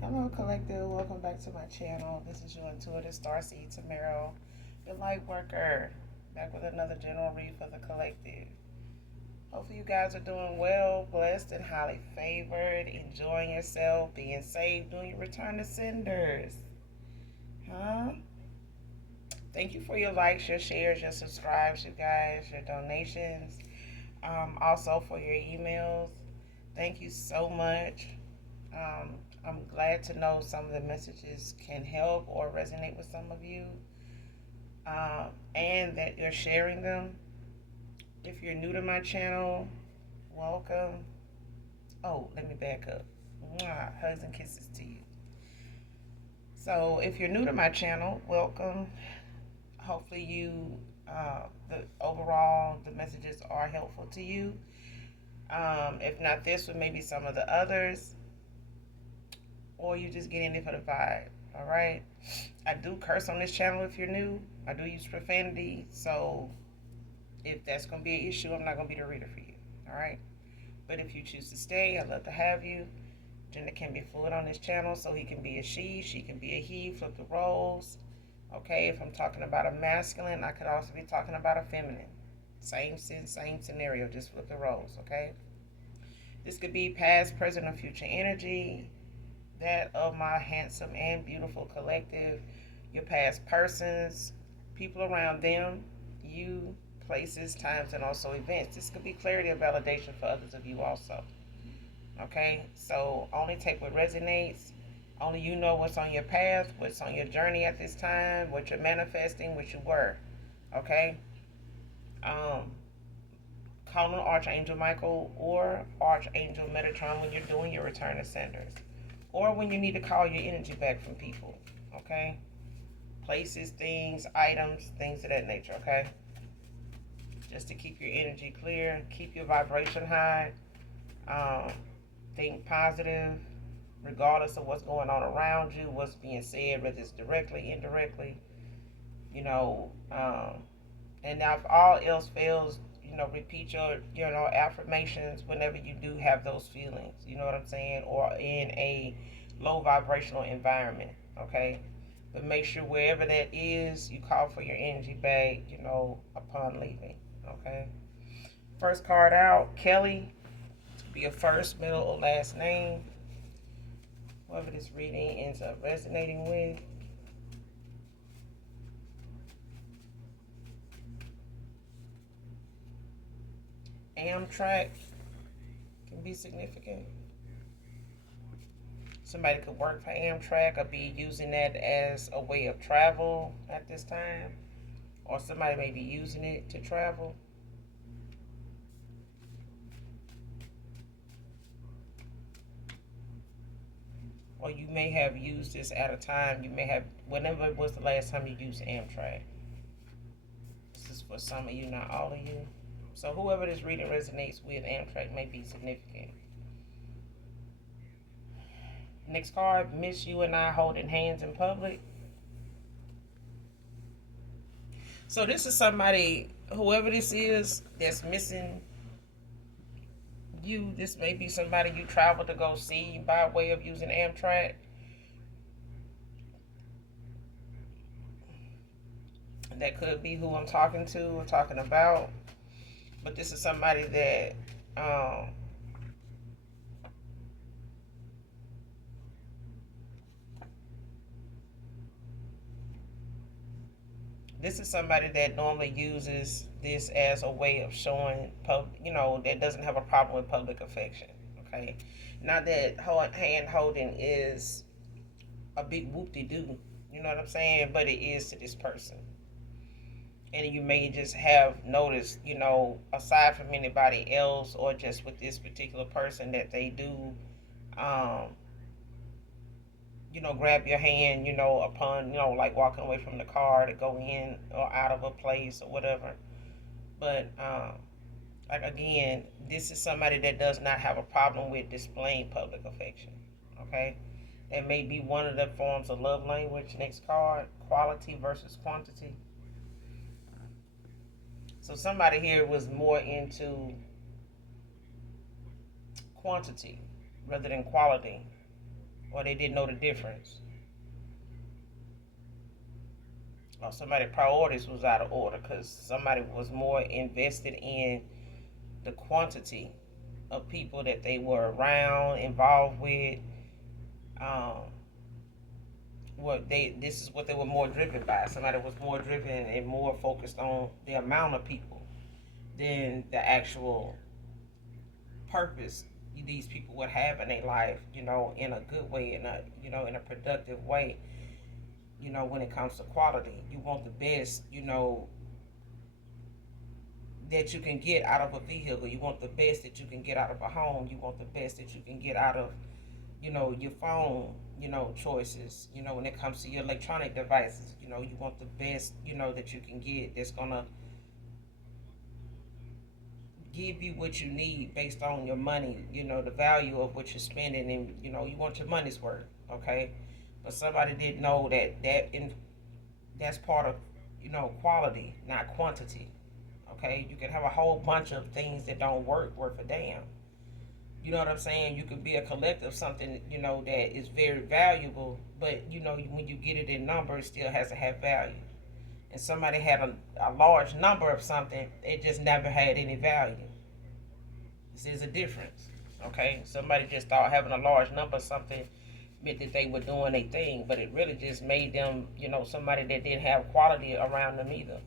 Hello, Collective. Welcome back to my channel. This is your intuitive starseed Tamaro, your light worker, back with another general read for the collective. Hopefully, you guys are doing well, blessed, and highly favored, enjoying yourself, being safe, doing your return to senders. Huh? Thank you for your likes, your shares, your subscribes, you guys, your donations, also for your emails. Thank you so much. Um, I'm glad to know some of the messages can help or resonate with some of you, and that you're sharing them. If you're new to my channel, welcome. Oh, let me back up. Mwah, hugs and kisses to you. So, if you're new to my channel, welcome. Hopefully, the messages are helpful to you. If not this one, maybe some of the others, or you just get in it for the vibe. All right. I do curse on this channel if you're new. I do use profanity, so if that's gonna be an issue, I'm not gonna be the reader for you. All right. But if you choose to stay, I'd love to have you. Gender can be fluid on this channel, so he can be a she can be a he. Flip the roles. Okay. If I'm talking about a masculine, I could also be talking about a feminine. Same sense, same scenario. Just flip the roles. Okay. This could be past, present, or future energy. That of my handsome and beautiful collective, your past persons, people around them, you, places, times, and also events. This could be clarity or validation for others of you also. Okay, so only take what resonates. Only you know what's on your path, what's on your journey at this time, what you're manifesting, what you were. Okay, um, call on Archangel Michael or Archangel Metatron when you're doing your return to senders, or when you need to call your energy back from people. Okay, places, things, items, things of that nature. Okay, just to keep your energy clear, keep your vibration high. Um, think positive, regardless of what's going on around you, what's being said, whether it's directly, indirectly. You know, and now if all else fails, repeat your affirmations whenever you do have those feelings. You know what I'm saying? Or in a low vibrational environment. Okay. But make sure wherever that is, you call for your energy back, upon leaving. Okay. First card out, Kelly. Be your first, middle, or last name. Whoever this reading ends up resonating with. Amtrak can be significant. Somebody could work for Amtrak or be using that as a way of travel at this time, or somebody may be using it to travel. Or you may have used this at a time. You may have, whenever was the last time you used Amtrak. This is for some of you, not all of you. So whoever this reading resonates with, Amtrak may be significant. Next card, miss you and I holding hands in public. So this is somebody, whoever this is, that's missing you. This may be somebody you travel to go see by way of using Amtrak. That could be who I'm talking to or talking about. But this is somebody that normally uses this as a way of showing, that doesn't have a problem with public affection. Okay, not that hand holding is a big whoop de doo. You know what I'm saying? But it is to this person. And you may just have noticed, aside from anybody else or just with this particular person, that they do, um, grab your hand, upon, like walking away from the car to go in or out of a place or whatever. But, like again, this is somebody that does not have a problem with displaying public affection. Okay? It may be one of the forms of love language. Next card, quality versus quantity. So somebody here was more into quantity rather than quality. or they didn't know the difference, or somebody's priorities was out of order because somebody was more invested in the quantity of people that they were around, involved with. Um, what they this is what they were more driven by. Somebody was more driven and more focused on the amount of people than the actual purpose these people would have in their life, in a good way, in a productive way. When it comes to quality, you want the best, that you can get out of a vehicle. You want the best that you can get out of a home. You want the best that you can get out of, your phone, choices. When it comes to your electronic devices, you want the best, that you can get that's gonna give you what you need based on your money, the value of what you're spending, and you want your money's worth, okay? But somebody didn't know that's part of, quality, not quantity. Okay, you can have a whole bunch of things that don't work worth a damn. You know what I'm saying? You could be a collector of something, that is very valuable, but when you get it in numbers, it still has to have value. And somebody had a large number of something, it just never had any value. This is a difference. Okay, somebody just thought having a large number of something meant that they were doing a thing, but it really just made them, somebody that didn't have quality around them either.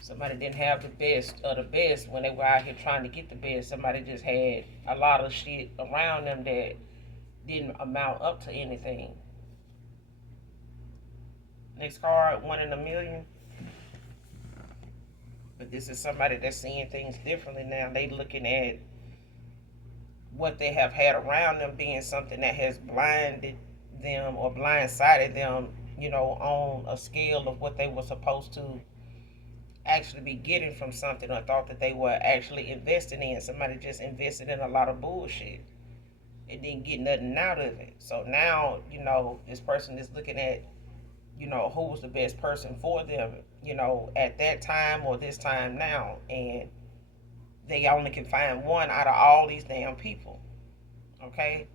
Somebody didn't have the best of the best when they were out here trying to get the best. Somebody just had a lot of shit around them that didn't amount up to anything. Next card, 1 in a million. But this is somebody that's seeing things differently now. They looking at what they have had around them being something that has blinded them or blindsided them, on a scale of what they were supposed to actually be getting from something, or thought that they were actually investing in. Somebody just invested in a lot of bullshit. It didn't get nothing out of it. So now, this person is looking at, who was the best person for them, at that time or this time now. And they only can find one out of all these damn people. Okay?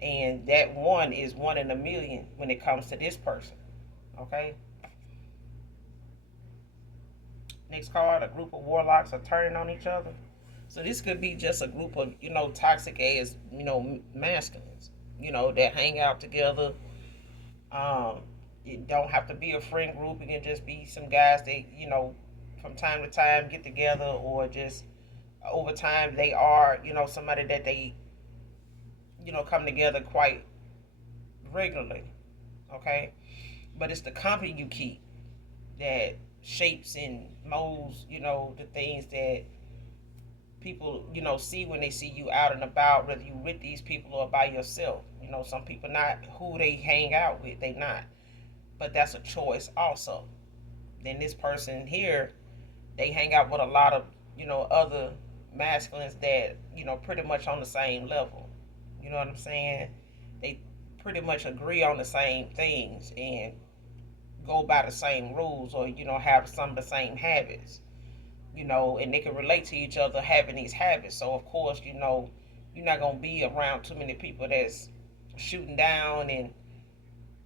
And that one is 1 in a million when it comes to this person. Okay? Next card, a group of warlocks are turning on each other. So this could be just a group of, toxic ass, masculines, that hang out together. It don't have to be a friend group. It can just be some guys that, from time to time get together, or just over time they are, somebody that they, come together quite regularly. Okay? But it's the company you keep that shapes and molds, the things that people, see when they see you out and about, whether you with these people or by yourself. Some people not who they hang out with, they not. But that's a choice also. Then this person here, they hang out with a lot of, other masculines that, pretty much on the same level. You know what I'm saying? They pretty much agree on the same things and go by the same rules, or have some of the same habits, and they can relate to each other having these habits. So of course, you're not gonna be around too many people that's shooting down, and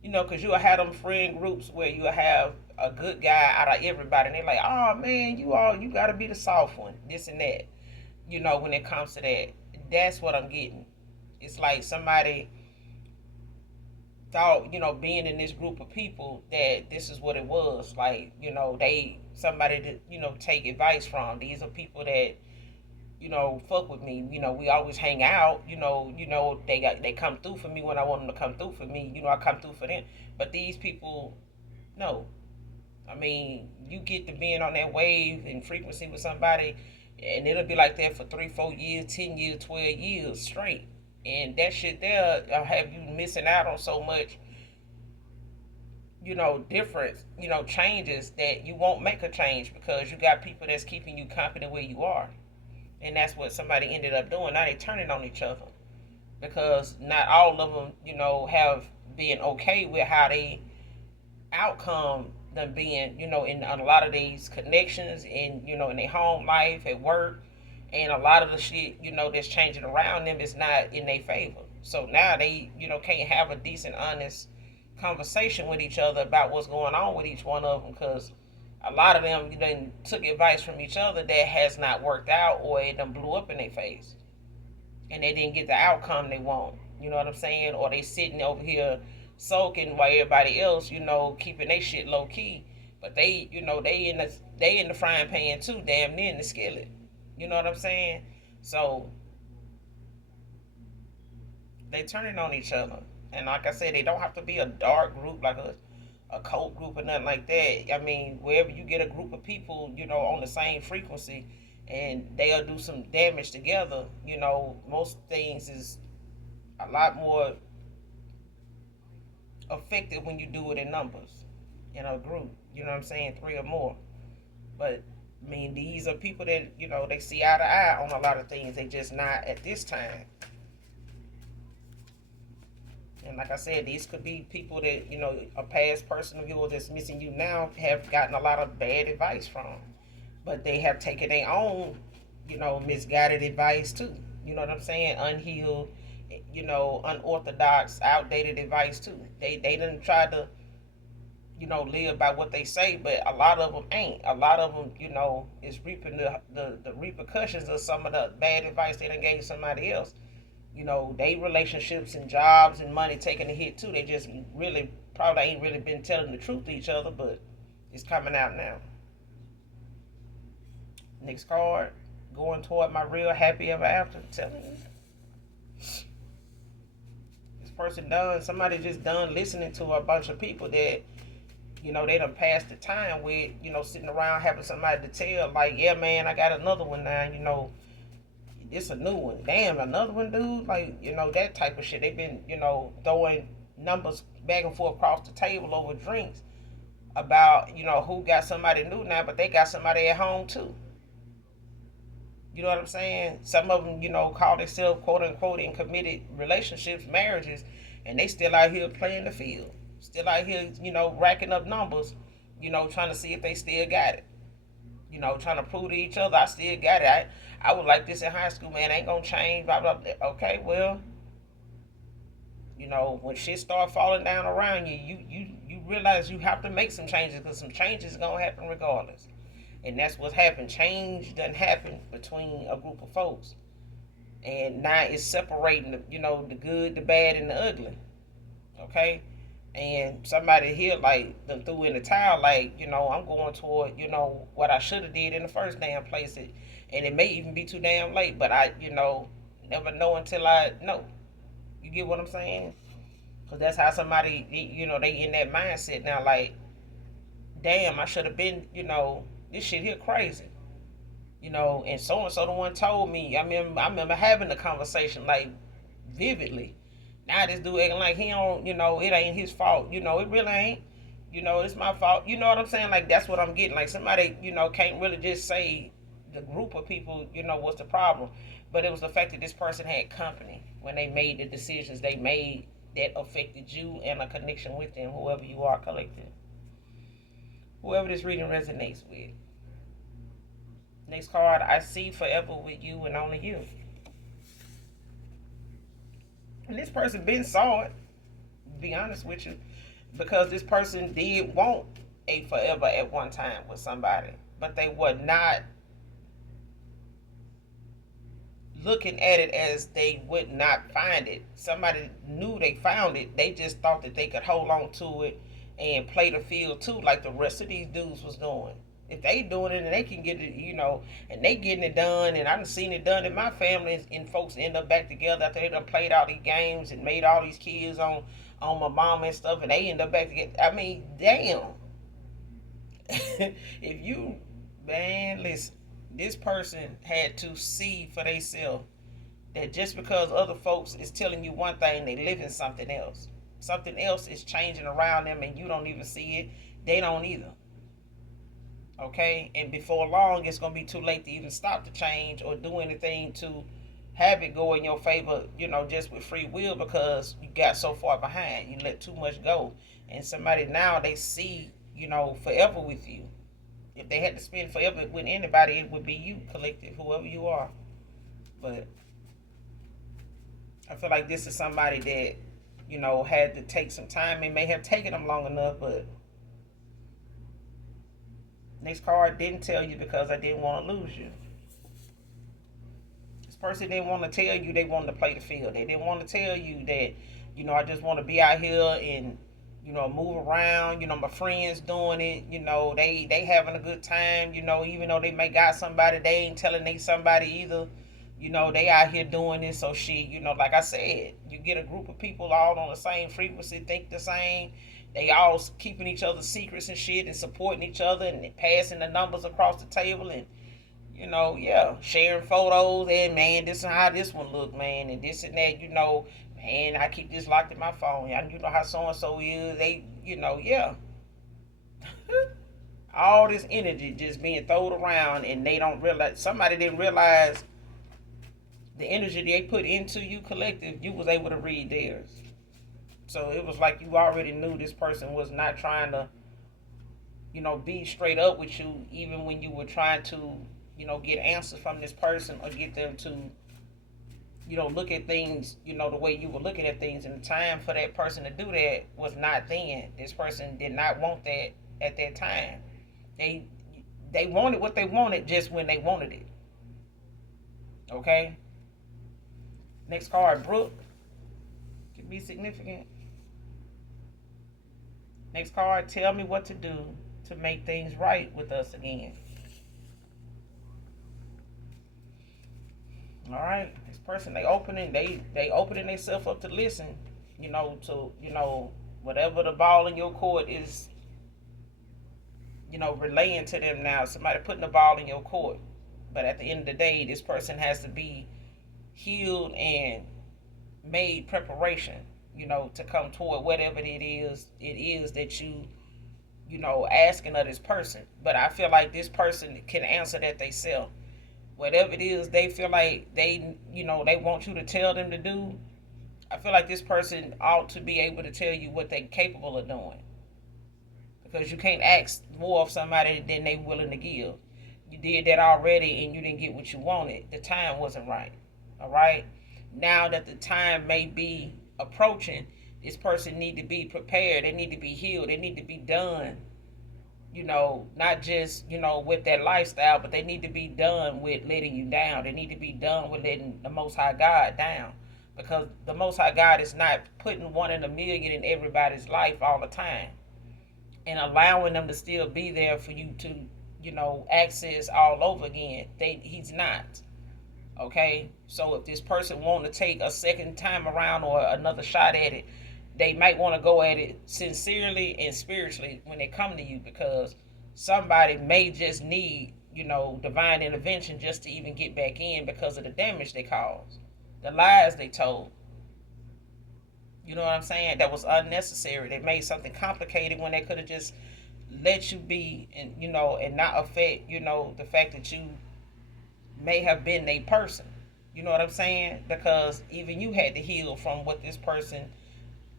because you'll have them friend groups where you'll have a good guy out of everybody, and they're like, oh man, you gotta be the soft one, this and that. When it comes to that, that's what I'm getting. It's like somebody thought, being in this group of people, that this is what it was. Like, they somebody to, take advice from. These are people that, fuck with me. We always hang out. They come through for me when I want them to come through for me. I come through for them. But these people, no. I mean, you get to being on that wave and frequency with somebody, and it'll be like that for 3, 4 years, 10 years, 12 years straight. And that shit there have you missing out on so much, difference, changes, that you won't make a change because you got people that's keeping you confident where you are. And that's what somebody ended up doing. Now they turning on each other because not all of them, have been okay with how they outcome them being, in a lot of these connections, in, in their home life, at work, and a lot of the shit, that's changing around them is not in their favor. So now they, can't have a decent, honest conversation with each other about what's going on with each one of them, because a lot of them then took advice from each other that has not worked out, or it done blew up in their face and they didn't get the outcome they want. You know what I'm saying? Or they sitting over here sulking while everybody else, keeping their shit low key. But they, they in the frying pan too, damn near in the skillet. You know what I'm saying? So they turning on each other. And like I said, they don't have to be a dark group like a cult group or nothing like that. I mean, wherever you get a group of people, on the same frequency, and they'll do some damage together, most things is a lot more effective when you do it in numbers, in a group. You know what I'm saying? Three or more. But I mean, these are people that they see eye to eye on a lot of things. They just not at this time. And like I said, these could be people that a past person of yours that's missing you now have gotten a lot of bad advice from, but they have taken their own misguided advice too. You know what I'm saying? Unhealed, unorthodox, outdated advice too. They didn't try to live by what they say, but a lot of them ain't. A lot of them, is reaping the repercussions of some of the bad advice they done gave somebody else. They relationships and jobs and money taking a hit too. They just really probably ain't really been telling the truth to each other, but it's coming out now. Next card, going toward my real happy ever after. Telling you, this person somebody just done listening to a bunch of people that they done passed the time with, sitting around having somebody to tell, like, yeah, man, I got another one now, it's a new one. Damn, another one, dude. Like, that type of shit. They've been, throwing numbers back and forth across the table over drinks about, who got somebody new now, but they got somebody at home too. You know what I'm saying? Some of them, call themselves quote unquote in committed relationships, marriages, and they still out here playing the field. Still out here, racking up numbers, trying to see if they still got it. Trying to prove to each other, I still got it. I was like this in high school, man. I ain't gonna change, blah, blah, blah. Okay, well, when shit start falling down around you, you realize you have to make some changes, because some changes gonna happen regardless. And that's what happened. Change doesn't happen between a group of folks. And now it's separating the good, the bad, and the ugly. Okay? And somebody here like them threw in the towel, like, I'm going toward, what I should have did in the first damn place. And it may even be too damn late, but I, never know until I know. You get what I'm saying? Because that's how somebody, they in that mindset now, like, damn, I should have been, this shit here crazy. And so the one told me. I remember having the conversation like vividly. Now this dude acting like he don't, it ain't his fault. It really ain't. It's my fault. You know what I'm saying? Like, that's what I'm getting. Like, somebody, can't really just say the group of people, what's the problem. But it was the fact that this person had company when they made the decisions they made that affected you and a connection with them, whoever you are, collective. Whoever this reading resonates with. Next card, I see forever with you and only you. And this person been saw it, to be honest with you, because this person did want a forever at one time with somebody, but they were not looking at it as they would not find it. Somebody knew they found it. They just thought that they could hold on to it and play the field too, like the rest of these dudes was doing. If they doing it and they can get it, and they getting it done, and I done seen it done in my family, and folks end up back together after they done played all these games and made all these kids on my mom and stuff, and they end up back together. I mean, damn. If you, man, listen, this person had to see for themselves that just because other folks is telling you one thing, they living something else. Something else is changing around them, and you don't even see it. They don't either. Okay? And before long, it's going to be too late to even stop the change or do anything to have it go in your favor, just with free will, because you got so far behind. You let too much go. And somebody now, they see, forever with you. If they had to spend forever with anybody, it would be you, collective, whoever you are. But I feel like this is somebody that, had to take some time. It may have taken them long enough, but next card didn't tell you because I didn't want to lose you. This person didn't want to tell you they wanted to play the field. They didn't want to tell you that, I just want to be out here and, move around. My friends doing it. They having a good time. Even though they may got somebody, they ain't telling they somebody either. They out here doing this. So shit, like I said, you get a group of people all on the same frequency, think the same. They all keeping each other's secrets and shit and supporting each other and passing the numbers across the table and yeah, sharing photos and man, this is how this one look, man, and this and that, man, I keep this locked in my phone. You know how so and so is. They, yeah. All this energy just being thrown around and they don't realize somebody didn't realize the energy they put into you collective, you was able to read theirs. So it was like you already knew this person was not trying to, be straight up with you, even when you were trying to, get answers from this person or get them to, look at things, the way you were looking at things. And the time for that person to do that was not then. This person did not want that at that time. They wanted what they wanted just when they wanted it. Okay? Next card, Brooke. Can be significant. Next card, tell me what to do to make things right with us again. All right, this person they opening themselves up to listen, to whatever the ball in your court is, relaying to them now. Somebody putting the ball in your court, but at the end of the day, this person has to be healed and made preparation, to come toward whatever it is that you asking of this person. But I feel like this person can answer that themselves. Whatever it is they feel like they want you to tell them to do, I feel like this person ought to be able to tell you what they're capable of doing. Because you can't ask more of somebody than they willing to give. You did that already and you didn't get what you wanted. The time wasn't right. All right? Now that the time may be approaching, this person need to be prepared. They need to be healed. They need to be done, not just, with their lifestyle, but they need to be done with letting you down. They need to be done with letting the Most High God down. Because the Most High God is not putting one in a million in everybody's life all the time and allowing them to still be there for you to, access all over again. He's not. Okay? So if this person want to take a second time around or another shot at it, they might want to go at it sincerely and spiritually when they come to you, because somebody may just need, divine intervention just to even get back in because of the damage they caused, the lies they told. You know what I'm saying? That was unnecessary. They made something complicated when they could have just let you be and, and not affect, the fact that you may have been a person. You know what I'm saying? Because even you had to heal from what this person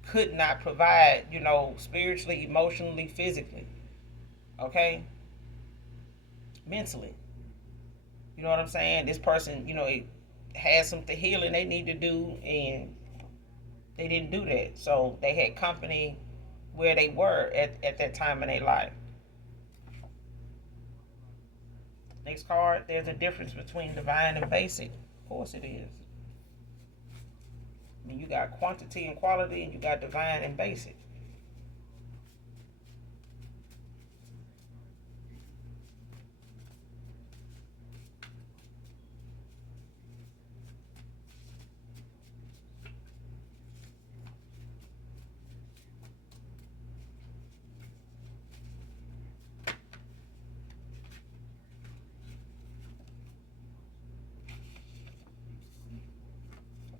could not provide, spiritually, emotionally, physically. Okay? Mentally. You know what I'm saying? This person, it had some healing they need to do and they didn't do that. So they had company where they were at that time in their life. Next card, there's a difference between divine and basic. Of course it is. I mean, you got quantity and quality, and you got divine and basic.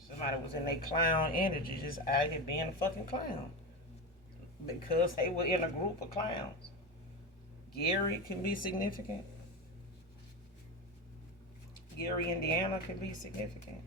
Somebody was in their clown energy, just out here being a fucking clown. Because they were in a group of clowns. Gary can be significant. Gary, Indiana can be significant.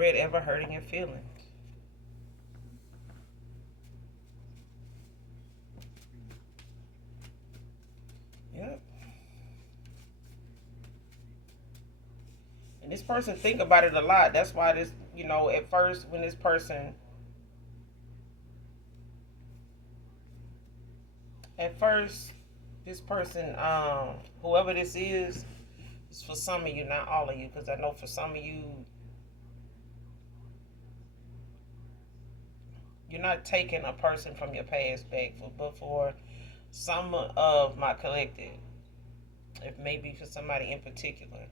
regret ever hurting your feelings. Yep. And this person think about it a lot. That's why this, at first when at first, this person, whoever this is for some of you, not all of you, because I know for some of you, you're not taking a person from your past back, but for some of my collective, if maybe for somebody in particular,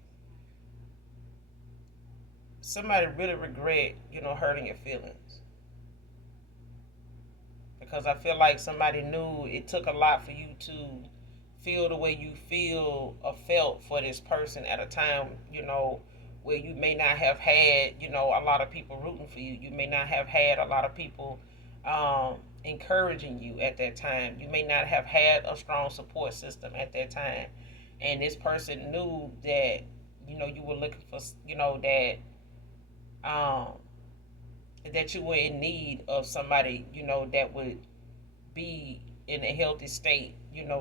somebody really regret, hurting your feelings. Because I feel like somebody knew it took a lot for you to feel the way you feel or felt for this person at a time, where you may not have had, a lot of people rooting for you. You may not have had a lot of people encouraging you at that time. You may not have had a strong support system at that time. And this person knew that, you were looking for, um, that you were in need of somebody, that would be in a healthy state,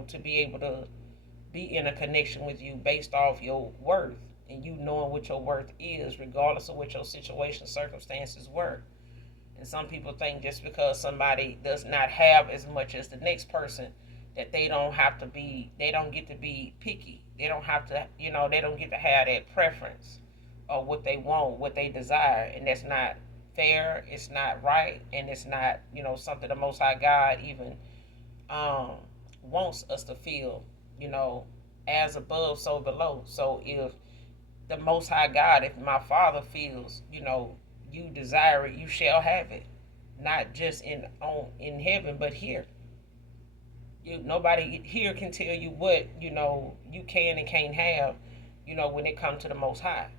to be able to be in a connection with you based off your worth and you knowing what your worth is, regardless of what your situation, circumstances were. And some people think just because somebody does not have as much as the next person, that they don't get to be picky. They don't have to, they don't get to have that preference of what they want, what they desire. And that's not fair, it's not right, and it's not, something the Most High God even um, wants us to feel, you know, as above, so below. So if the Most High God, if my Father feels, you desire it, you shall have it. Not just in heaven, but here. Nobody here can tell you what you can and can't have. When it comes to the Most High.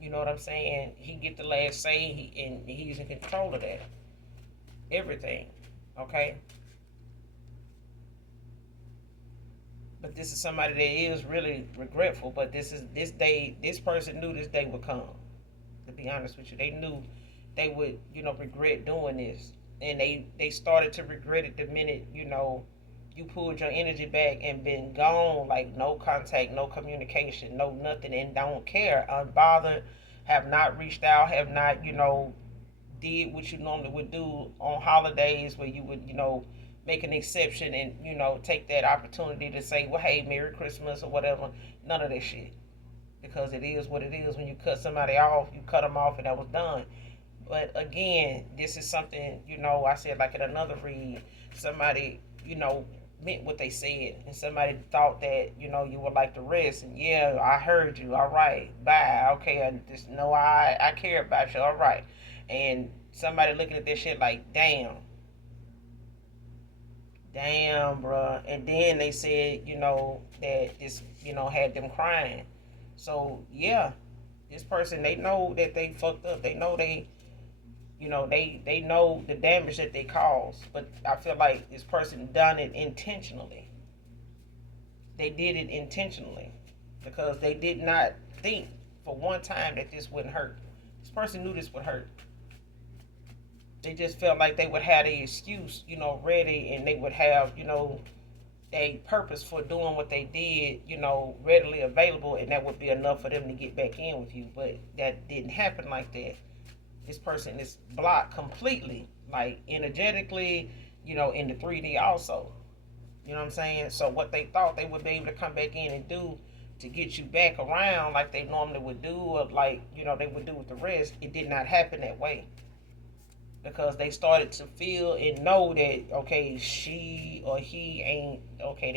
You know what I'm saying? He get the last say, and he's in control of that. Everything. Okay. But this is somebody that is really regretful. But this day. This person knew this day would come. To be honest with you, they knew they would regret doing this, and they started to regret it the minute you pulled your energy back and been gone, like no contact, no communication, no nothing, and don't care, unbothered, have not reached out, have not did what you normally would do on holidays where you would make an exception and take that opportunity to say, well, hey, Merry Christmas or whatever. None of that shit, because it is what it is. When you cut somebody off, you cut them off, and that was done. But again, this is something, I said, like in another read, somebody, meant what they said, and somebody thought that, you would like the rest. And yeah, I heard you. All right, bye. Okay, I just know I care about you. All right. And somebody looking at this shit like, damn, bruh. And then they said, that this, had them crying. So yeah, this person, they know that they fucked up. They know they know the damage that they caused. But I feel like this person done it intentionally. They did it intentionally because they did not think for one time that this wouldn't hurt. This person knew this would hurt. They just felt like they would have the excuse, ready, and they would have, a purpose for doing what they did, readily available, and that would be enough for them to get back in with you. But that didn't happen like that. This person is blocked completely, like energetically, in the 3D also. You know what I'm saying? So what they thought they would be able to come back in and do to get you back around like they normally would do, or like, they would do with the rest, it did not happen that way. Because they started to feel and know that, okay, she or he ain't okay,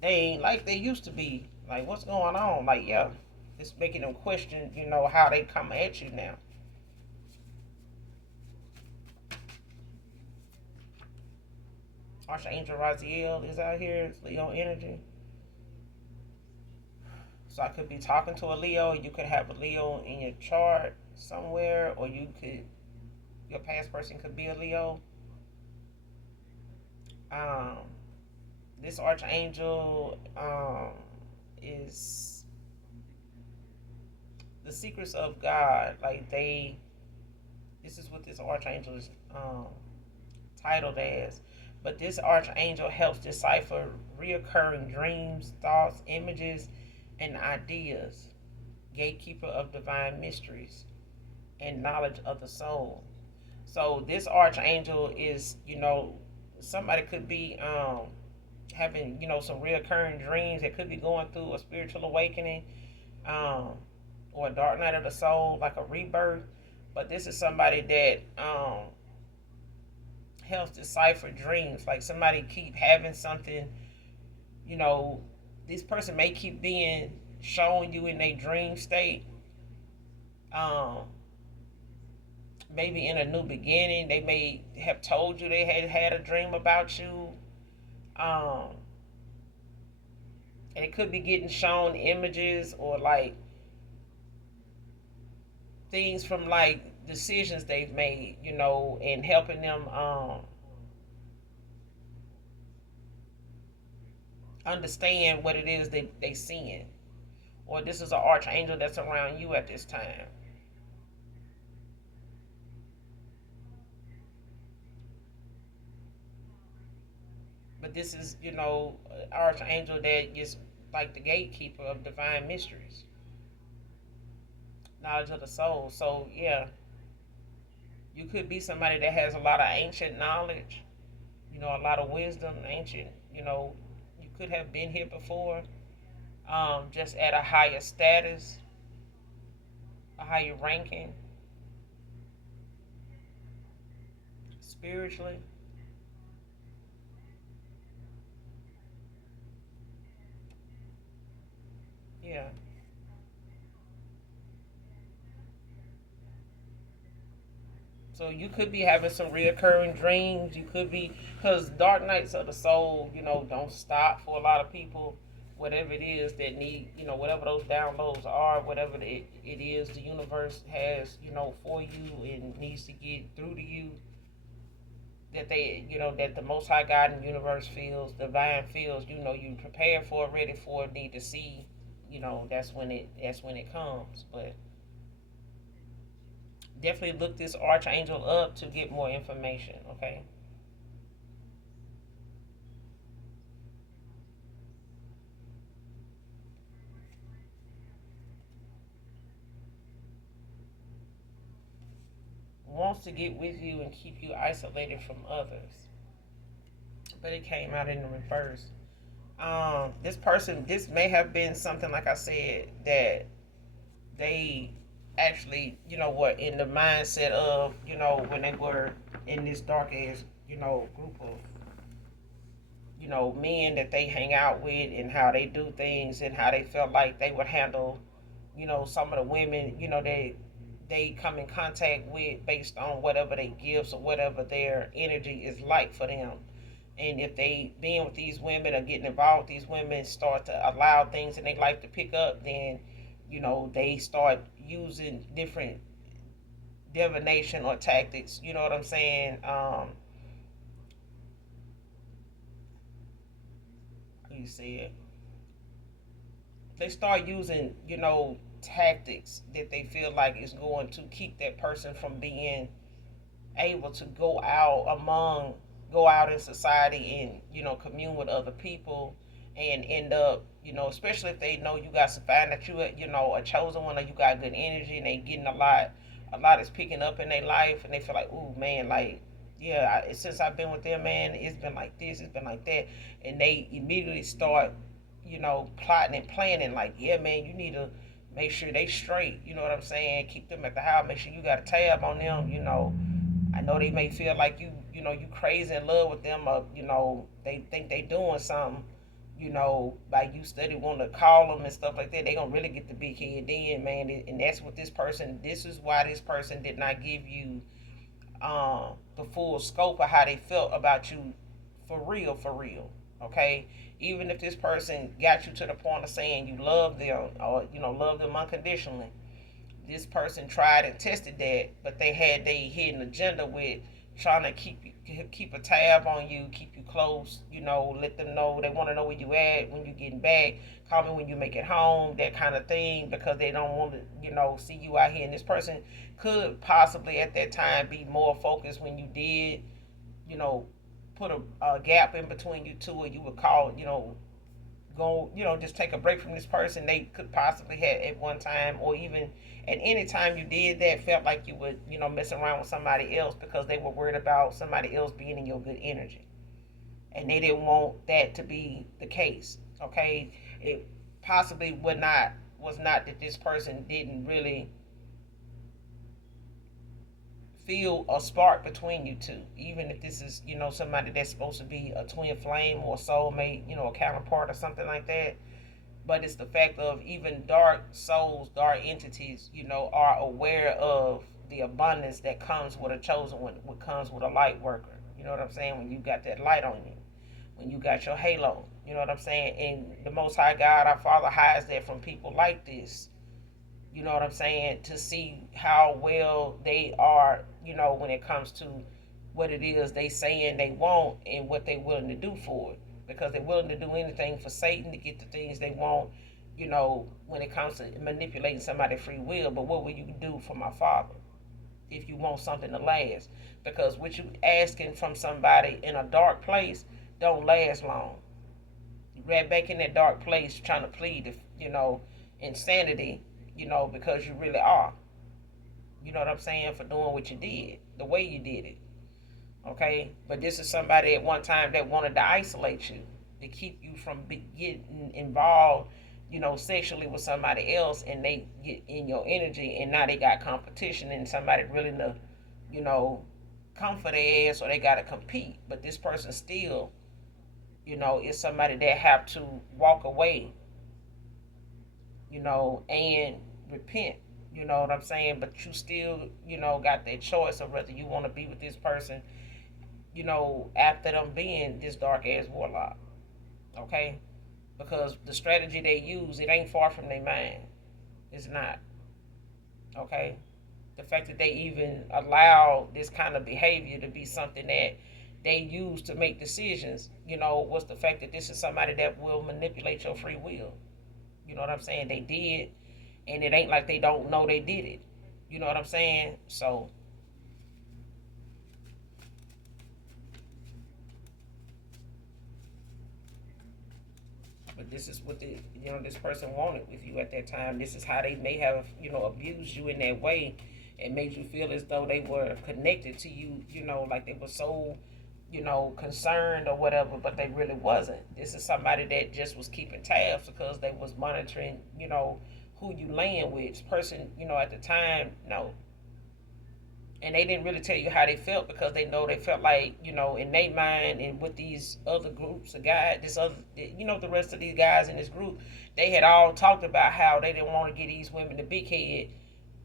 they ain't like they used to be. Like, what's going on? Like, yeah, it's making them question, how they come at you now. Archangel Raziel is out here. It's Leo energy. So I could be talking to a Leo. You could have a Leo in your chart somewhere, or your past person could be a Leo. Um, this Archangel is the secrets of God. Like they, this is what this archangel is titled as. But this archangel helps decipher reoccurring dreams, thoughts, images, and ideas. Gatekeeper of divine mysteries and knowledge of the soul. So this archangel is, somebody could be having, some reoccurring dreams. They could be going through a spiritual awakening, um, or a dark night of the soul, like a rebirth. But this is somebody that helps decipher dreams. Like somebody keep having something, you know, this person may keep being shown you in a dream state. Um, Maybe in a new beginning, they may have told you they had a dream about you. Um, and it could be getting shown images or like things from like decisions they've made, and helping them understand what it is they seeing. Or this is an archangel that's around you at this time. But this is, archangel that is like the gatekeeper of divine mysteries, knowledge of the soul. So yeah, you could be somebody that has a lot of ancient knowledge, a lot of wisdom, ancient, you could have been here before, just at a higher status, a higher ranking spiritually. Yeah. So you could be having some reoccurring dreams. You could be, because dark nights of the soul, don't stop for a lot of people. Whatever it is that need, whatever those downloads are, whatever it is the universe has, for you and needs to get through to you, that they, that the Most High God in the universe feels, divine feels, you prepared for it, ready for it, need to see, that's when it comes. But definitely look this archangel up to get more information. Okay. Wants to get with you and keep you isolated from others, but it came out in the reverse. This person, this may have been something like I said that they actually, were in the mindset of, when they were in this dark age, group of, men that they hang out with and how they do things and how they felt like they would handle, some of the women, they come in contact with based on whatever they gifts or whatever their energy is like for them. And if they being with these women or getting involved with these women start to allow things in their life to pick up, then they start using different divination or tactics. You know what I'm saying? You see it. They start using, tactics that they feel like is going to keep that person from being able to go out in society and commune with other people and end up, especially if they know you got some find that you a chosen one or you got good energy and they getting a lot is picking up in their life and they feel like, ooh man, like yeah, since I've been with them, man, it's been like this, it's been like that, and they immediately start, plotting and planning. Like, yeah, man, you need to make sure they straight. You know what I'm saying? Keep them at the house. Make sure you got a tab on them. I know they may feel like you crazy in love with them, or they think they doing something. Like you steady want to call them and stuff like that. They gonna really get the big head then, man. And that's what this person. This is why this person did not give you the full scope of how they felt about you for real, for real. Okay, even if this person got you to the point of saying you love them or love them unconditionally, this person tried and tested that, but they had their hidden agenda with trying to keep you keep a tab on you, keep you close, let them know they want to know where you at when you getting back. Call me when you make it home, that kind of thing, because they don't want to, see you out here. And this person could possibly at that time be more focused when you did, you know, put a gap in between you two, or you would call, go, just take a break from this person. They could possibly have at one time, or even at any time you did that, felt like you would, mess around with somebody else because they were worried about somebody else being in your good energy. And they didn't want that to be the case. Okay. It possibly was not that this person didn't really feel a spark between you two, even if this is, somebody that's supposed to be a twin flame or soulmate, a counterpart or something like that. But it's the fact of even dark souls, dark entities, are aware of the abundance that comes with a chosen one, what comes with a light worker. You know what I'm saying? When you got that light on you, when you got your halo, you know what I'm saying? And the Most High God, our Father, hides that from people like this. You know what I'm saying? To see how well they are, when it comes to what it is they saying they want and what they willing to do for it. Because they're willing to do anything for Satan to get the things they want, when it comes to manipulating somebody's free will. But what will you do for my Father if you want something to last? Because what you asking from somebody in a dark place don't last long. You right back in that dark place trying to plead, insanity, because you really are. You know what I'm saying? For doing what you did, the way you did it. Okay? But this is somebody at one time that wanted to isolate you, to keep you from getting involved, sexually with somebody else, and they get in your energy, and now they got competition and somebody really to, you know, come for their ass, or they got to compete. But this person still, is somebody that have to walk away, and repent. You know what I'm saying? But you still, got that choice of whether you want to be with this person, after them being this dark ass warlock. Okay? Because the strategy they use, it ain't far from their mind. It's not. Okay? The fact that they even allow this kind of behavior to be something that they use to make decisions, was the fact that this is somebody that will manipulate your free will. You know what I'm saying? They did, and it ain't like they don't know they did it. You know what I'm saying? So, but this is what this person wanted with you at that time. This is how they may have, abused you in that way and made you feel as though they were connected to you, like they were so, concerned or whatever, but they really wasn't. This is somebody that just was keeping tabs because they was monitoring, who you laying with. Person, at the time, no. And they didn't really tell you how they felt because they know they felt like, in their mind and with these other groups of guys, the rest of these guys in this group, they had all talked about how they didn't want to get these women the big head,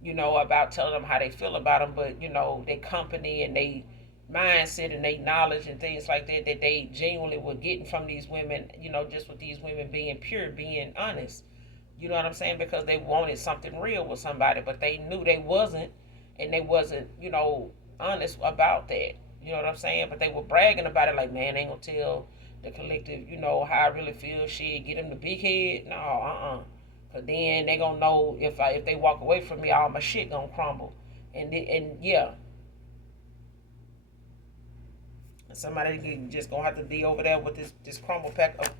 about telling them how they feel about them, but, their company and they mindset and they knowledge and things like that they genuinely were getting from these women, just with these women being pure, being honest. You know what I'm saying? Because they wanted something real with somebody, but they knew they wasn't, and they wasn't, honest about that. You know what I'm saying? But they were bragging about it like, man, they ain't gonna tell the collective, how I really feel. Shit, get them the big head. No, Cause then they gonna know if they walk away from me, all my shit gonna crumble. And yeah, somebody just gonna have to be over there with this crumble pack of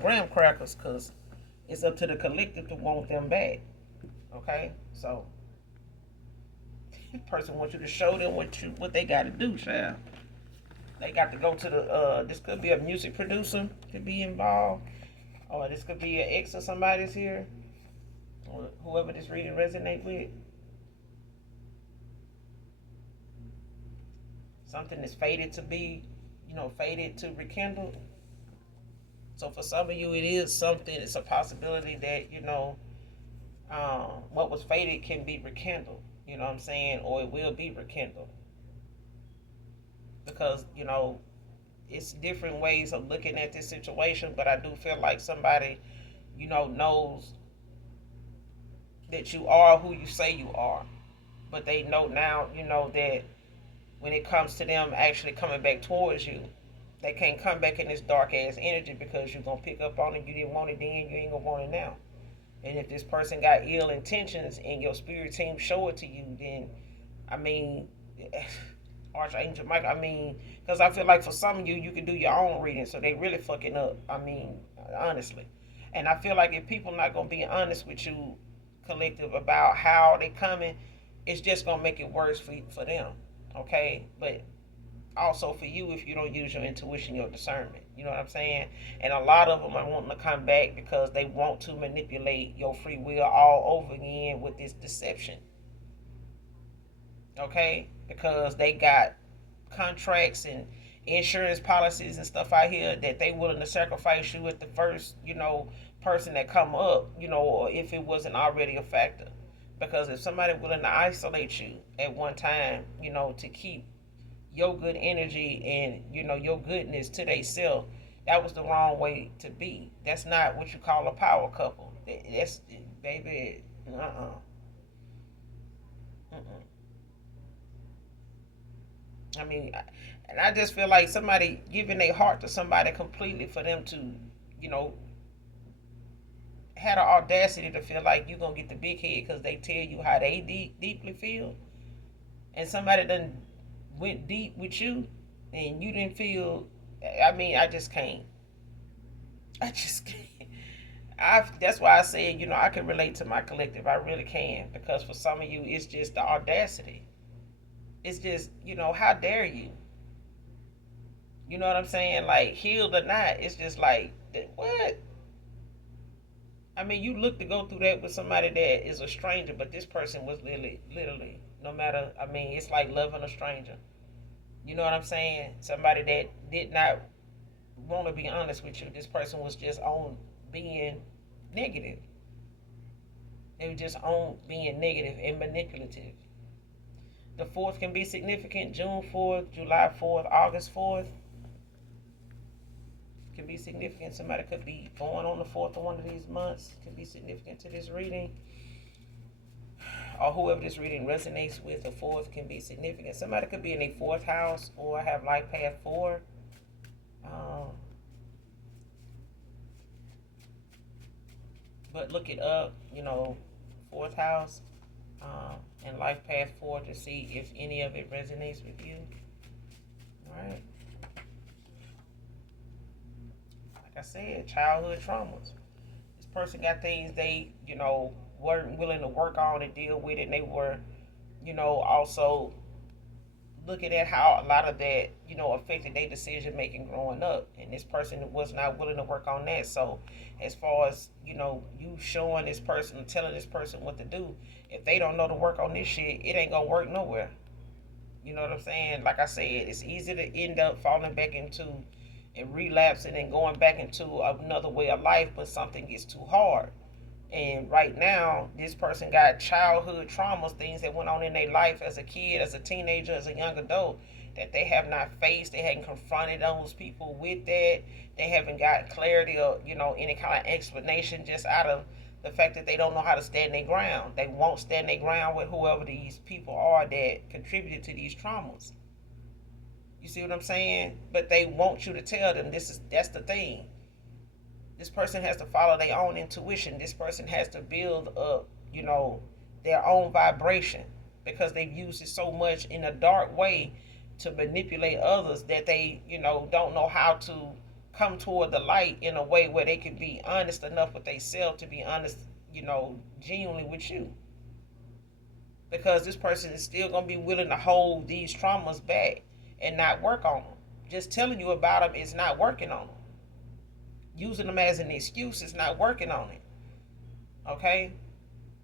graham crackers, cause it's up to the collective to want them back. Okay, so person wants you to show them what they got to do, child. They got to go to the. This could be a music producer to be involved, or this could be an ex of somebody's here, or whoever this reading resonate with. Something that's fated to be, fated to rekindle. So for some of you, it is something. It's a possibility that what was fated can be rekindled. You know what I'm saying, or it will be rekindled, because it's different ways of looking at this situation. But I do feel like somebody, knows that you are who you say you are, but they know now, that when it comes to them actually coming back towards you. They can't come back in this dark ass energy because you're gonna pick up on it. You didn't want it then, you ain't gonna want it now. And if this person got ill intentions and your spirit team show it to you, then I mean, Archangel Mike. I mean, because I feel like for some of you, you can do your own reading, so they really fucking up. I mean, honestly, and I feel like if people not gonna be honest with you, collective, about how they coming, it's just gonna make it worse for them. Okay, but also for you if you don't use your intuition, your discernment. You know what I'm saying? And a lot of them are wanting to come back because they want to manipulate your free will all over again with this deception. Okay? Because they got contracts and insurance policies and stuff out here that they willing to sacrifice you at the first, person that come up, or if it wasn't already a factor. Because if somebody willing to isolate you at one time, to keep your good energy and your goodness to themselves, that was the wrong way to be. That's not what you call a power couple. That's, baby, uh-uh. I mean, and I just feel like somebody giving their heart to somebody completely for them to, you know, had the audacity to feel like you're gonna get the big head because they tell you how they deeply feel, and somebody done went deep with you, and you didn't feel. I mean, I just can't. I just can't. That's why I said, I can relate to my collective. I really can, because for some of you, it's just the audacity. It's just, how dare you? You know what I'm saying? Like, healed or not, it's just like, what? I mean, you look to go through that with somebody that is a stranger, but this person was literally, no matter, I mean, it's like loving a stranger. You know what I'm saying? Somebody that did not want to be honest with you. This person was just on being negative. They were just on being negative and manipulative. The 4th can be significant. June 4th, July 4th, August 4th can be significant. Somebody could be born on the 4th of one of these months. Can be significant to this reading. Or whoever this reading resonates with, the 4th can be significant. Somebody could be in a 4th house or have life path 4. But look it up, 4th house and life path 4 to see if any of it resonates with you. All right. Like I said, childhood traumas. This person got things they, weren't willing to work on and deal with, and they were, also looking at how a lot of that, affected their decision making growing up. And this person was not willing to work on that. So as far as, you showing this person, telling this person what to do, if they don't know to work on this shit, it ain't gonna work nowhere. You know what I'm saying? Like I said, it's easy to end up falling back into and relapsing and going back into another way of life, but something gets too hard. And right now, this person got childhood traumas, things that went on in their life as a kid, as a teenager, as a young adult, that they have not faced. They haven't confronted those people with that. They haven't got clarity or, any kind of explanation, just out of the fact that they don't know how to stand their ground. They won't stand their ground with whoever these people are that contributed to these traumas. You see what I'm saying? But they want you to tell them that's the thing. This person has to follow their own intuition. This person has to build up, their own vibration, because they've used it so much in a dark way to manipulate others that they, don't know how to come toward the light in a way where they can be honest enough with themselves to be honest, genuinely with you. Because this person is still going to be willing to hold these traumas back and not work on them. Just telling you about them is not working on them. Using them as an excuse is not working on it. Okay?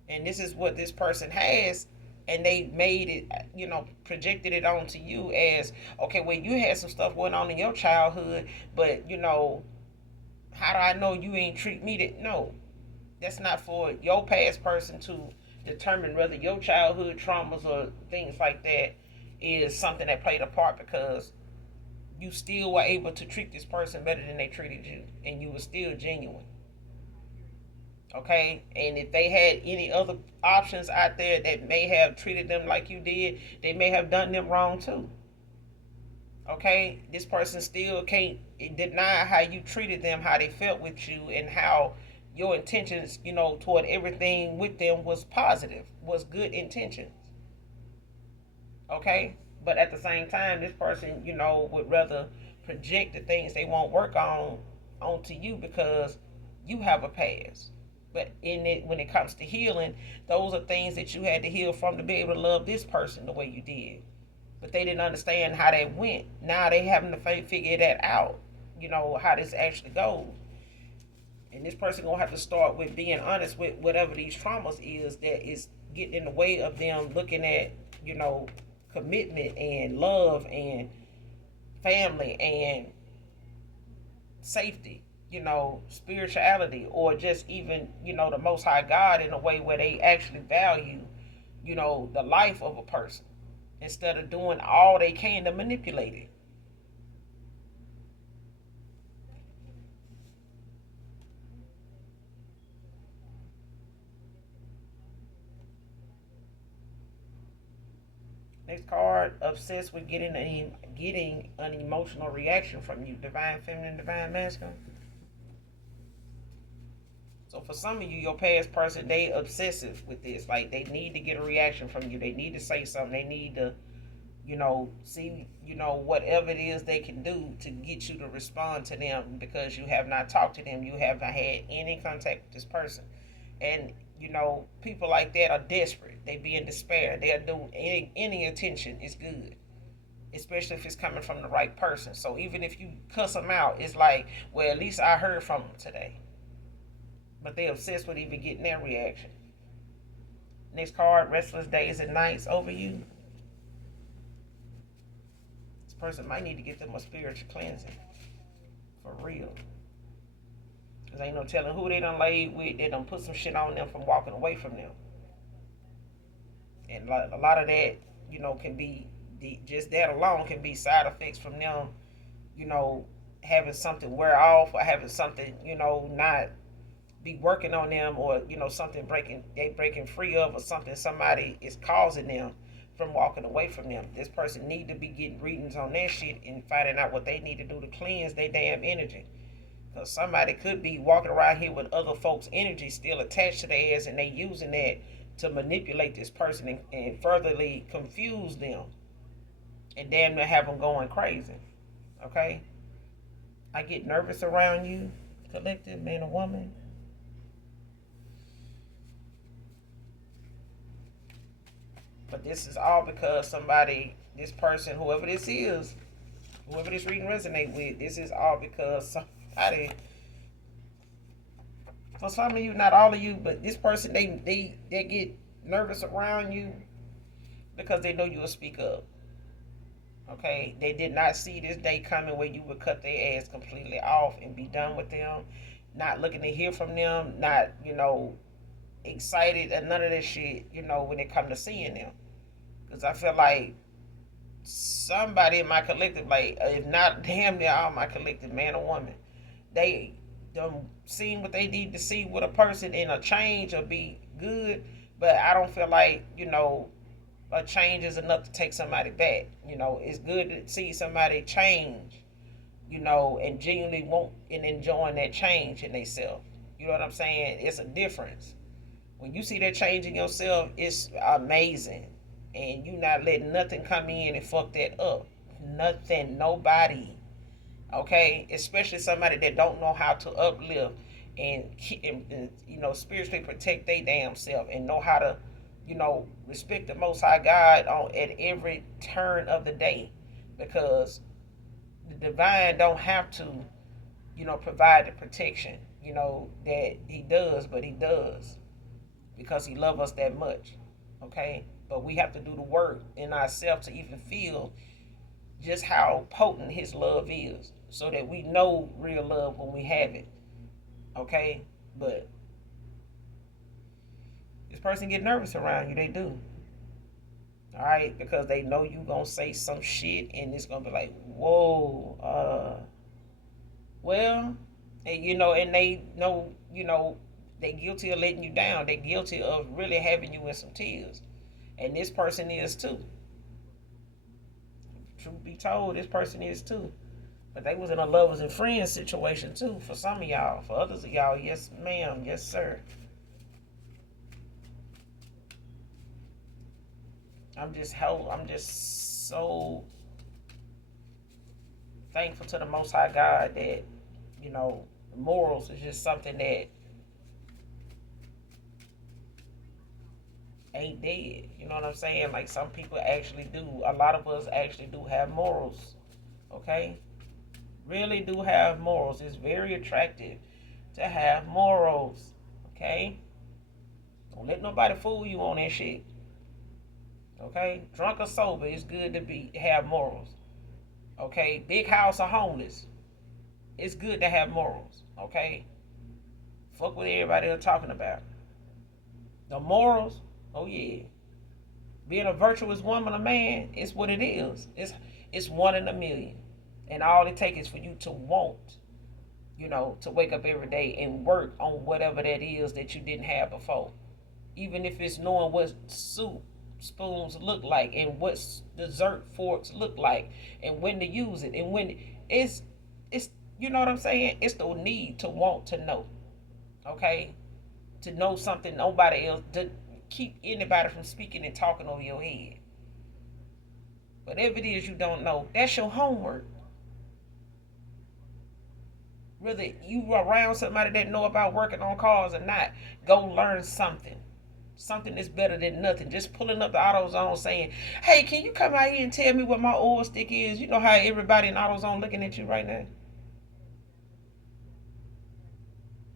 And this is what this person has, and they made it, projected it onto you as, okay, well, you had some stuff going on in your childhood, but, how do I know you ain't treat me that? No. That's not for your past person to determine whether your childhood traumas or things like that is something that played a part, because you still were able to treat this person better than they treated you, and you were still genuine. Okay? And if they had any other options out there that may have treated them like you did, they may have done them wrong too. Okay, this person still can't deny how you treated them, how they felt with you, and how your intentions, toward everything with them was positive, was good intentions. Okay, but at the same time, this person, would rather project the things they won't work on onto you because you have a past. But in it, when it comes to healing, those are things that you had to heal from to be able to love this person the way you did. But they didn't understand how that went. Now they having to figure that out. How this actually goes. And this person gonna have to start with being honest with whatever these traumas is that is getting in the way of them looking at, you know, commitment and love and family and safety, spirituality, or just even, the most high God in a way where they actually value, the life of a person instead of doing all they can to manipulate it. Next card, obsessed with getting an emotional reaction from you. Divine feminine, divine masculine. So for some of you, your past person, they obsessive with this. Like they need to get a reaction from you. They need to say something. They need to, see, whatever it is they can do to get you to respond to them because you have not talked to them. You haven't had any contact with this person. And, people like that are desperate. They be in despair. They'll do any attention is good, especially if it's coming from the right person. So even if you cuss them out, it's like, well, at least I heard from them today. But they obsessed with even getting their reaction. Next card, restless days and nights over you. This person might need to get them a spiritual cleansing. For real. Because ain't no telling who they done laid with. They done put some shit on them from walking away from them. And a lot of that, can be, just that alone can be side effects from them, you know, having something wear off or having something, not be working on them, or something breaking free of, or something somebody is causing them from walking away from them. This person need to be getting readings on that shit and finding out what they need to do to cleanse their damn energy. Because somebody could be walking around here with other folks' energy still attached to their ass, and they using that to manipulate this person and furtherly confuse them and damn near have them going crazy. Okay? I get nervous around you, collective, man or woman. But this is all because this person, whoever this is, whoever this reading resonate with, this is all because somebody, for some of you, not all of you, but this person, they get nervous around you because they know you will speak up. Okay, they did not see this day coming where you would cut their ass completely off and be done with them, not looking to hear from them, not excited and none of that shit. When it come to seeing them, because I feel like somebody in my collective, like if not damn near all my collective, man or woman, they done seen what they need to see with a person in a change or be good. But I don't feel like a change is enough to take somebody back. It's good to see somebody change, and genuinely want and enjoying that change in themselves. You know what I'm saying? It's a difference. When you see that change in yourself, it's amazing. And you not letting nothing come in and fuck that up. Nothing, nobody. Okay? Especially somebody that don't know how to uplift and spiritually protect their damn self and know how to, respect the Most High God at every turn of the day. Because the divine don't have to, provide the protection, that he does, but he does because he loves us that much. Okay? But we have to do the work in ourselves to even feel just how potent his love is, so that we know real love when we have it. Okay? But this person get nervous around you, they do. Alright? Because they know you gonna say some shit and it's gonna be like, whoa, well, and they know, they guilty of letting you down. They guilty of really having you in some tears. And this person is too. Truth be told, this person is too. But they was in a lovers and friends situation too. For some of y'all, for others of y'all, yes, ma'am, yes, sir. I'm just so thankful to the Most High God that you know morals is just something that ain't dead. You know what I'm saying? Like some people actually do. A lot of us actually do have morals. Okay, really do have morals. It's very attractive to have morals. Okay, don't let nobody fool you on that shit. Okay, drunk or sober, it's good to be have morals. Okay, big house or homeless, it's good to have morals. Okay, fuck what everybody else talking about. The morals, oh yeah. Being a virtuous woman or man, it's what it is. It's one in a million, and all it takes is for you to want, to wake up every day and work on whatever that is that you didn't have before. Even if it's knowing what soup spoons look like and what dessert forks look like and when to use it and when it's you know what I'm saying? It's the need to want to know. Okay? To know something nobody else to keep anybody from speaking and talking over your head. Whatever it is you don't know, that's your homework. Whether you around somebody that know about working on cars or not, go learn something. Something is better than nothing. Just pulling up the AutoZone saying, "Hey, can you come out here and tell me what my oil stick is?" You know how everybody in AutoZone looking at you right now.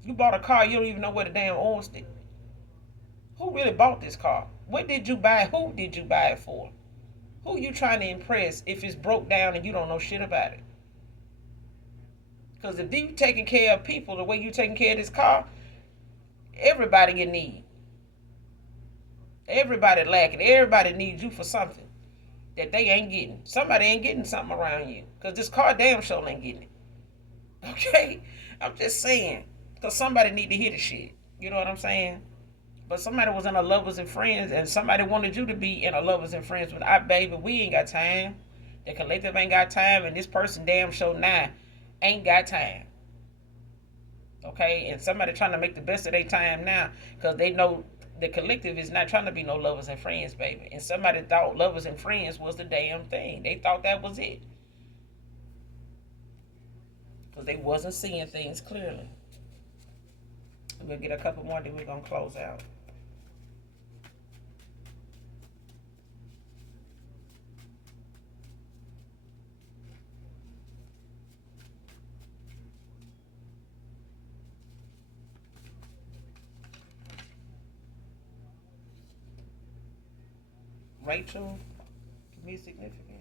You bought a car, you don't even know what a damn oil stick. Who really bought this car? What did you buy? Who did you buy it for? Who you trying to impress if it's broke down and you don't know shit about it? Because if you taking care of people the way you taking care of this car, everybody you need. Everybody lacking. Everybody needs you for something that they ain't getting. Somebody ain't getting something around you. Because this car damn sure ain't getting it. Okay? I'm just saying. Because somebody need to hear the shit. You know what I'm saying? But somebody was in a lovers and friends and somebody wanted you to be in a lovers and friends with I baby, we ain't got time. The collective ain't got time and this person damn sure now ain't got time. Okay? And somebody trying to make the best of their time now because they know the collective is not trying to be no lovers and friends, baby. And somebody thought lovers and friends was the damn thing. They thought that was it. Because they wasn't seeing things clearly. We'll get a couple more, then we're going to close out. Rachel can be significant.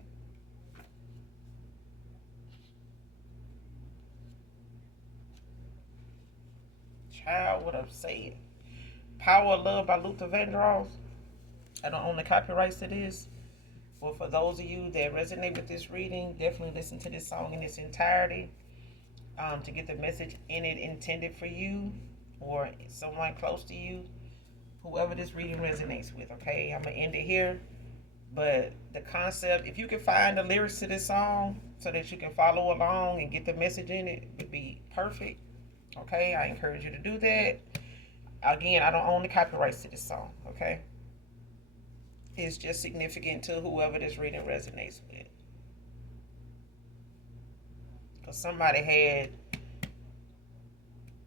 Child, what I'm saying. Power of Love by Luther Vandross. I don't own the copyrights to this. But for those of you that resonate with this reading, definitely listen to this song in its entirety to get the message in it intended for you or someone close to you, whoever this reading resonates with. Okay, I'm going to end it here. But the concept, if you can find the lyrics to this song so that you can follow along and get the message in it, would be perfect. Okay, I encourage you to do that. Again, I don't own the copyrights to this song. Okay, it's just significant to whoever this reading resonates with. Because somebody had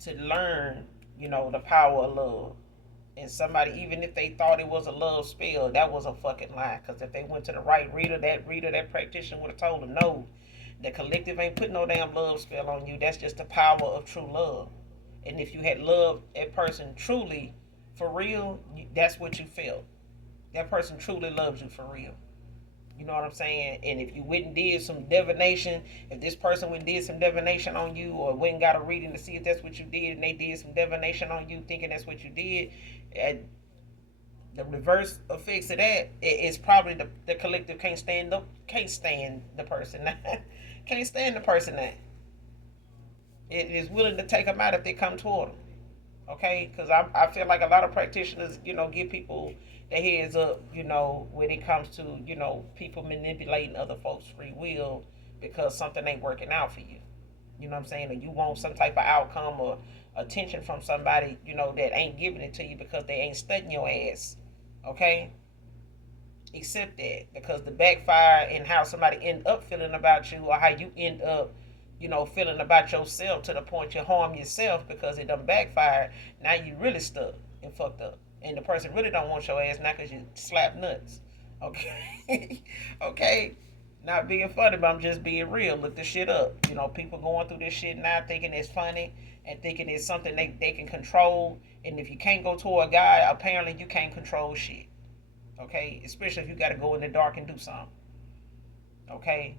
to learn, the power of love. And somebody, even if they thought it was a love spell, that was a fucking lie. Because if they went to the right reader, that practitioner would have told them, no, the collective ain't putting no damn love spell on you. That's just the power of true love. And if you had loved a person truly, for real, that's what you felt. That person truly loves you for real. You know what I'm saying? And if you went and did some divination, if this person went and did some divination on you, or went and got a reading to see if that's what you did, and they did some divination on you thinking that's what you did, the reverse effects of that is probably the collective can't stand the person. Can't stand the person that it is willing to take them out if they come toward them. Okay, because I feel like a lot of practitioners, give people their heads up, when it comes to, people manipulating other folks' free will because something ain't working out for you. You know what I'm saying? Or you want some type of outcome or attention from somebody, that ain't giving it to you because they ain't studying your ass. Okay? Accept that, because the backfire and how somebody end up feeling about you, or how you end up, feeling about yourself to the point you harm yourself because it done backfired. Now you really stuck and fucked up. And the person really don't want your ass now because you slap nuts. Okay? Okay? Not being funny, but I'm just being real. Look this shit up. People going through this shit now thinking it's funny and thinking it's something they can control. And if you can't go to a guy, apparently you can't control shit. Okay? Especially if you got to go in the dark and do something. Okay?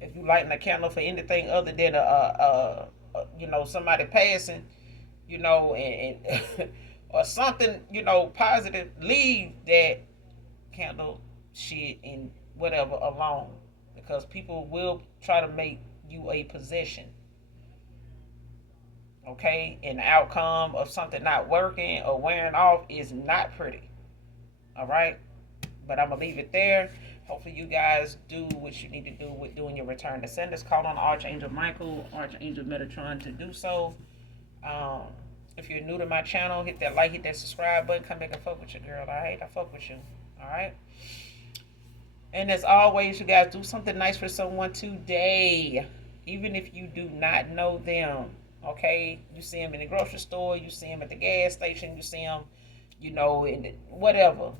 If you lighting a candle for anything other than somebody passing, and or something, positive, leave that candle shit and whatever alone, because people will try to make you a possession. Okay, and the outcome of something not working or wearing off is not pretty. All right, but I'm gonna leave it there. Hopefully you guys do what you need to do with doing your return to senders. Call on Archangel Michael, Archangel Metatron to do so. Um, if you're new to my channel, hit that like, hit that subscribe button. Come back and fuck with your girl. All right, I fuck with you. All right. And as always, you guys do something nice for someone today, even if you do not know them. Okay, you see them in the grocery store, you see them at the gas station, you see them, in whatever.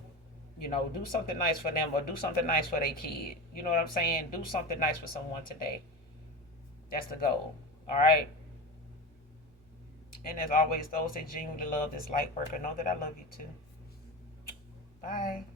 Do something nice for them, or do something nice for their kid. You know what I'm saying? Do something nice for someone today. That's the goal. All right. And as always, those that genuinely love this light worker, know that I love you too. Bye.